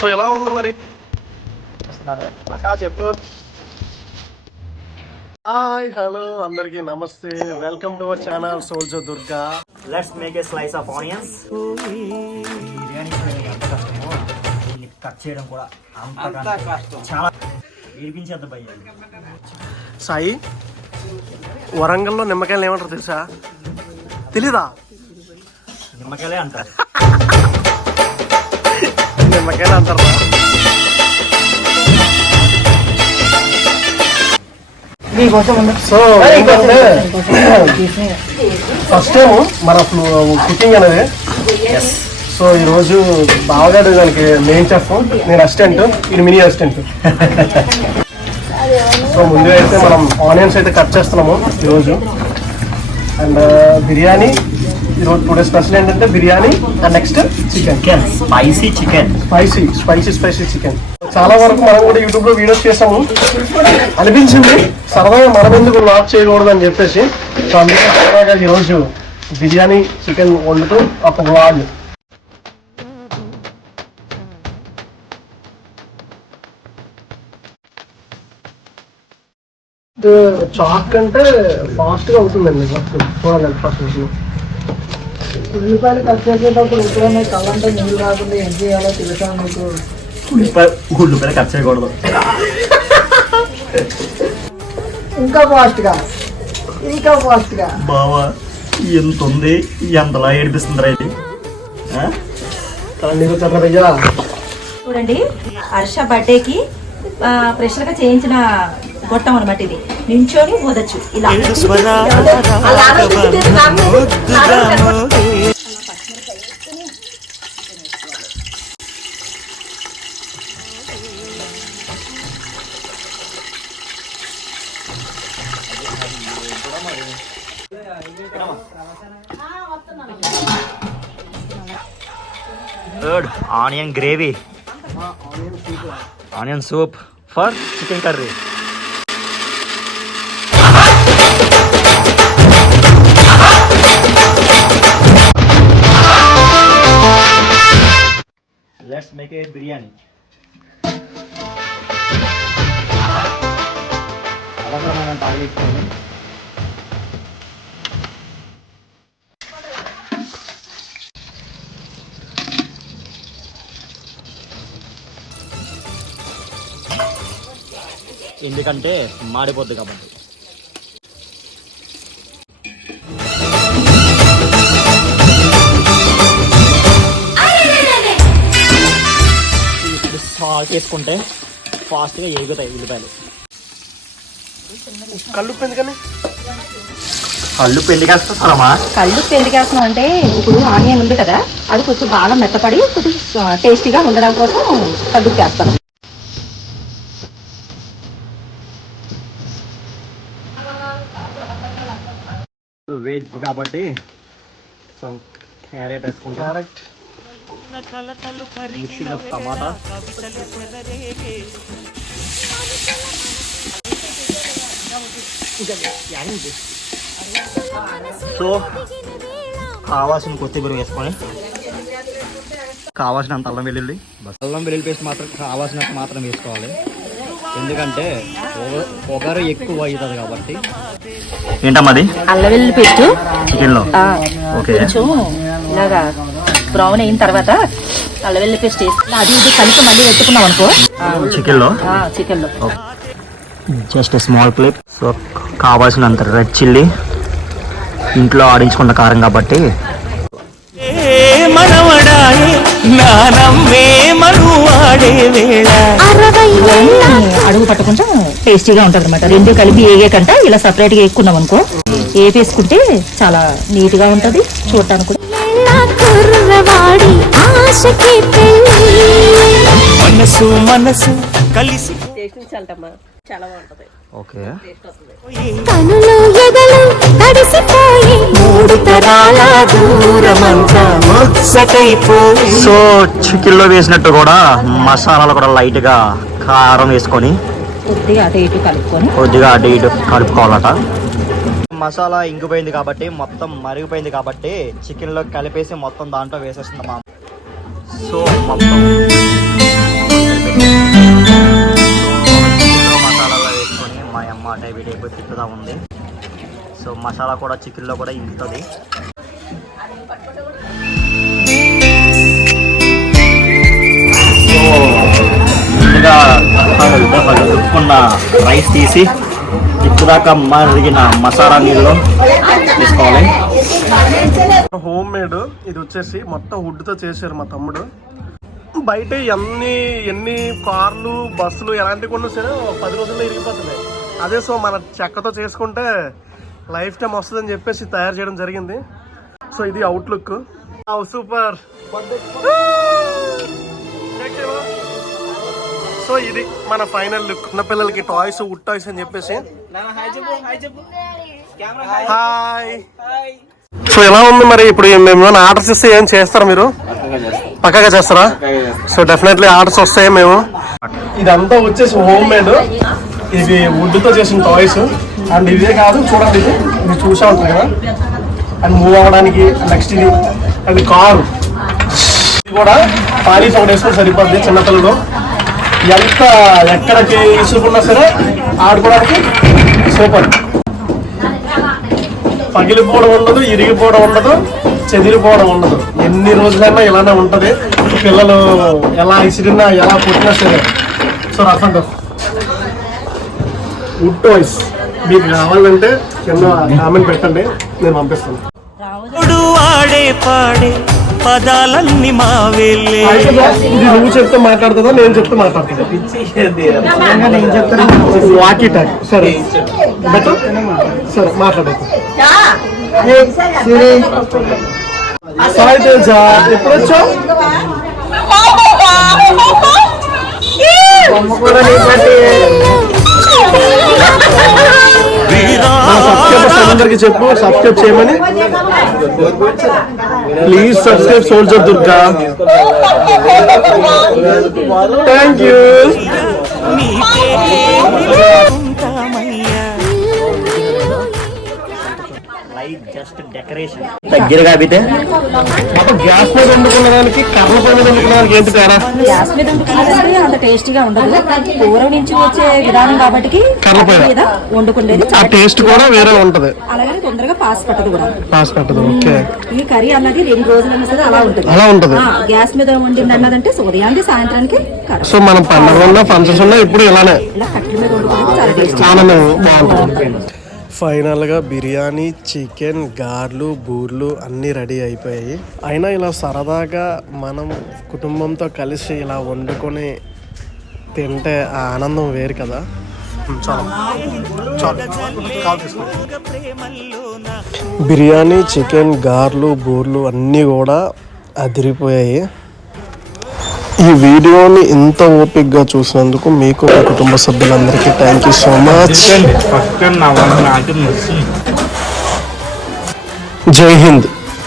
So ఎలా ఉంది మరి చెప్పు హాయ్ హలో అందరికి నమస్తే. Welcome to our channel soldier Durga let's make a slice of onions biryani ఎంత కష్టమో? దీన్ని కట్ చేయడం కూడా అంత కష్టం. చాలా సాయి వరంగల్లో నిమ్మకాయలు ఏమంటారు తెలుసా? తెలీదా? నిమ్మకాయలే అంటారు. అంటారు సో ఏంటంటే ఫస్ట్ టైం మన కుకింగ్ అనేది. సో ఈరోజు బావగాడు దానికి మెయిన్ చెఫ్ నేను అసిస్టెంట్ ఇది మినీ అసిస్టెంట్ సో ముందుగా అయితే మనం ఆనియన్స్ అయితే కట్ చేస్తున్నాము ఈరోజు. అండ్ బిర్యానీ ఈరోజు టుడే స్పెషల్ ఏంటంటే biryani and next chicken spicy chicken spicy spicy spicy chicken చాలా వరకు మనం కూడా యూట్యూబ్లో వీడియోస్ చేసాము. అనిపించింది. సరదాగా మనం ఎందుకు లాక్ చేయకూడదు అని చెప్పేసి. సో అందుకే సరదాగా ఈరోజు బిర్యానీ చికెన్ వండుతూ ఒక వ్లాగ్ చాక్ అంటే ఫాస్ట్గా అవుతుందండి ఫస్ట్ చూడాలి ఫస్ట్ ఉల్లిపాయలు కట్ చేసేటప్పుడు ఎప్పుడైనా కళ్ళంటే నీళ్ళు రాకుండా ఏం చేయాలో తెలుసా మీకు? ఉల్లిపాయ ఉల్లిపాయ కట్ చేయకూడదు. ఇంకా ఫాస్ట్గా ఇంకా ఫాస్ట్గా బావా ఎంత ఉంది ఎంతలా ఏడిపిస్తుంది రా ఇది ఆ? నీకు చంద్రయ్యా చూడండి హర్ష బర్త్డేకి ప్రెషర్గా చేయించిన గొట్టం అనమాట ఇది. నించొని వదచ్చు. ఇలా. Onion gravy onion soup for chicken curry let's make a biryani అలాగే మనం తాగేసుకొని ఎందుకంటే మాడిపోద్ది కాబట్టి. సాల్ట్ వేసుకుంటే ఫాస్ట్గా ఎగుతాయి ఉల్లిపాయలు. కళ్ళు ఎందుకని? కళ్ళు పెళ్ళికేస్తామా కళ్ళు ఎందుకేస్తున్నాం అంటే ఇప్పుడు ఆనియన్ ఉంది కదా అది కొంచెం బాగా మెత్తపడి కొంచెం టేస్టీగా ఉండడం కోసం కళ్ళు చేస్తాను వెజ్ కాబట్టి సో క్యారెట్. సో కావాల్సిన కొత్తిమీర వేసుకొని కావాల్సినంత అల్లం వెల్లుల్లి. అల్లం వెల్లుల్లి పేస్ట్ మాత్రం కావాల్సినంత మాత్రం వేసుకోవాలి. ఎందుకంటే పొగ- పొగరు ఎక్కువ అవుతుంది కాబట్టి. ఏంటమ్మది అల్లం వెల్లుల్లి పేస్ట్? చికెన్లో. ఓకే. ఇలాగా బ్రౌన్ అయిన తర్వాత అల్లం వెల్లుల్లి పేస్ట్ వేసి అది ఇది కలిపి మళ్ళీ పెట్టుకున్నాం అనుకో. చికెన్లో? చికెన్లో జస్ట్ స్మాల్ ప్లేట్ సో కావాల్సినంత రెడ్ చిల్లీ ఇంట్లో ఆడించుకున్న కారం కాబట్టి. అడుగు పట్టకుండా టేస్టీగా ఉంటది అనమాట రెండు కలిపి ఏగే కంట ఇలా సపరేట్గా వేసుకున్నాం అనుకో. ఏ వేసుకుంటే చాలా నీట్గా ఉంటది చూడటానికి. కూడా ఓకే. కనులు తడిసిపోయి మూడు తరాల దూరమంతా ముచ్చటైపోయి. సో చికెన్లో వేసినట్టు కూడా మసాలాలు కూడా లైట్గా కారం వేసుకొని కొద్దిగా అటు ఇటు కలుపుకొని. కొద్దిగా అటు ఇటు కలుపుకోవాలట. మసాలా ఇంగిపోయింది కాబట్టి మొత్తం మరిగిపోయింది కాబట్టి చికెన్లో కలిపేసి మొత్తం దాంట్లో వేసేస్తుంది మా సో మొత్తం వేసుకొని మా అమ్మ డైబెటీ అయిపోయి తిప్పుదా ఉంది. సో మసాలా కూడా చికెన్లో కూడా ఇంగుతుంది ముందుగా రుక్కున్న రైస్ తీసి ఇప్పుదాకా మరిగిన మసాలా నీళ్ళు తీసుకోవాలి. హోమ్ మేడ్ ఇది వచ్చేసి మొత్తం వుడ్తో తో చేశారు మా తమ్ముడు. బయట ఎన్ని ఎన్ని కార్లు బస్సులు ఎలాంటివి కొన్నా సరే పది రోజుల్లో ఇరిగిపోతుంది అదే సో మన చెక్కతో చేసుకుంటే లైఫ్ టైం వస్తుందని చెప్పేసి తయారు చేయడం జరిగింది. సో ఇది అవుట్లుక్ సూపర్. సో ఇది మన ఫైనల్ లుక్. చిన్న పిల్లలకి టాయ్స్ వుడ్ టాయ్స్ అని చెప్పేసి. హాయ్ సో ఎలా ఉంది మరి ఇప్పుడు మేము ఏమైనా ఆర్డర్స్ ఇస్తే ఏం చేస్తారా మీరు? పక్కగా చేస్తారా? సో డెఫినెట్లీ ఆర్డర్స్ వస్తాయి మేము? ఇదంతా వచ్చేసి హోమ్ మేడ్ ఇది wood తో చేసిన టాయ్స్ అండ్ ఇదే కాదు చూడండి ఇది. ఇది చూసా ఉంటుంది కదా? అండ్ మూవ్ అవ్వడానికి నెక్స్ట్ ఇది. అది కారు. ఇది కూడా పాలీస్ ఒకటి వేసుకొని సరిపోద్ది చిన్నపిల్లలు. ఎంత ఎక్కడికి ఇసుకున్నా సరే ఆడుకోవడానికి సూపర్. పగిలిపోవడం ఉండదు ఇరిగిపోవడం ఉండదు చెదిరిపోవడం ఉండదు. ఎన్ని రోజులైనా ఇలానే ఉంటుంది. పిల్లలు ఎలా ఇసిరినా ఎలా పుట్టినా సరే. So rough and tough. Wood toys. మీకు కావాలంటే కింద కామెంట్ పెట్టండి నేను పంపిస్తాను. ఆడే పాడే పదాలన్నీ మావేలే ఇది నువ్వు చెప్తే మాట్లాడుతుందా నేను చెప్తే మాట్లాడుతుందా? వాకీ టాక్ సరే. బెటర్ సరే మాట్లాడదు సిరి. సాయి తెలుసా? ఎప్పుడు వచ్చావు? సబ్స్క్రైబర్స్ అందరికి చెప్పు సబ్స్క్రైబ్ చేయమని. Please subscribe soldier Durga thank you light just decoration. దగ్గరగా మొత్తం గ్యాస్ మీద వండుకున్న దానికి కర్ర పై మీద వండుకున్న దానికి ఏంటి తేడా? గ్యాస్ మీద అంత టేస్టీగా ఉండదు. పూర్వం నుంచి వచ్చే విధానం కాబట్టి కర్ర పైన. మీద. వండుకుండేది ఆ టేస్ట్ కూడా వేరే ఉంటది. అలాగే తొందరగా పాస్ పట్టదు కూడా. పాస్ పెట్టదు ఓకే. ఈ కర్రీ అన్నది రెండు రోజులైనా సరే అలా ఉంటుంది. అలా ఉంటది. ఆ, గ్యాస్ మీద వండింది అన్నదంటే ఉదయానికి సాయంత్రానికి సో మనం పండుగ ఉన్నా ఫంక్షన్స్ ఉన్నా ఇప్పుడు ఇలానే. ఇలా కట్టెల మీద వండుకునేది చాలా టేస్టీ ఆనందం బాగుంటుంది. ఫైనల్గా బిర్యానీ చికెన్ గార్లు బూర్లు అన్నీ రెడీ అయిపోయాయి. అయినా ఇలా సరదాగా మనం కుటుంబంతో కలిసి ఇలా వండుకొని తింటే ఆ ఆనందం వేరు కదా. బిర్యానీ చికెన్ గార్లు బూర్లు అన్నీ కూడా అదిరిపోయాయి. ఈ వీడియోని ఇంత ఓపిక్గా చూసినందుకు మీకు మీ కుటుంబ సభ్యులందరికీ థ్యాంక్ యూ సో మచ్ జై హింద్.